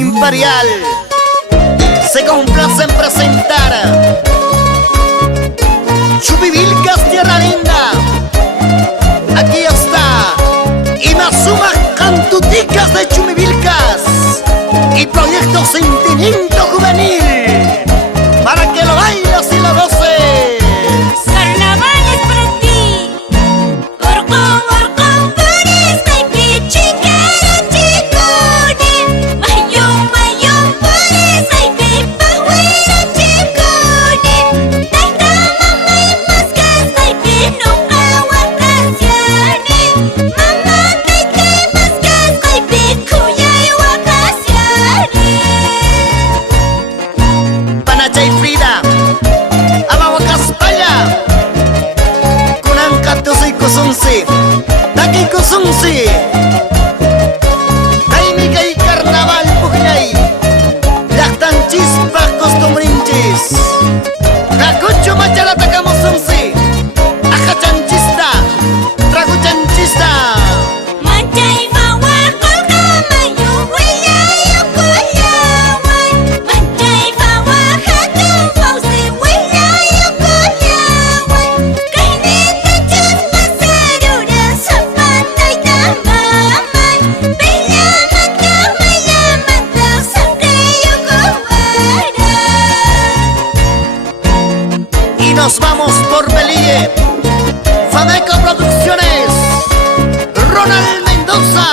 imperial se complace en presentar Chumivilcas, tierra linda. Aquí está Ima Sumaq Qantu Tikas de Chumivilcas y Proyecto Sentimiento Juvenil para que lo bailes y lo goces. Carnaval es para ti. Orqon Orqon Purisqaypi chinkara chikuni. Mayong Purisqaypi pawira chikuni. Tayta mamay maskasqaypi nuqa waqasyani. Mama tayta maskasqaypi kuyay waqasyani. Panachay Frida Kusunsi, Taki Kusunsi, Daimi kay carnaval pugnay, Laktan chispas costumbrinchis, Kakucho machalata kamusunsi, Akachanchista, Traguchanchista. Machay fawakol kamayo, wilayo kuyawan. Machay fawakatong fausi, wilayo kuyawan. Kainita Diyos masarura sa patay tamamay. Bilamat daw sa kayo kuwaran. Y nos vamos por Belille, Fameco Producciones, Ronald Mendoza.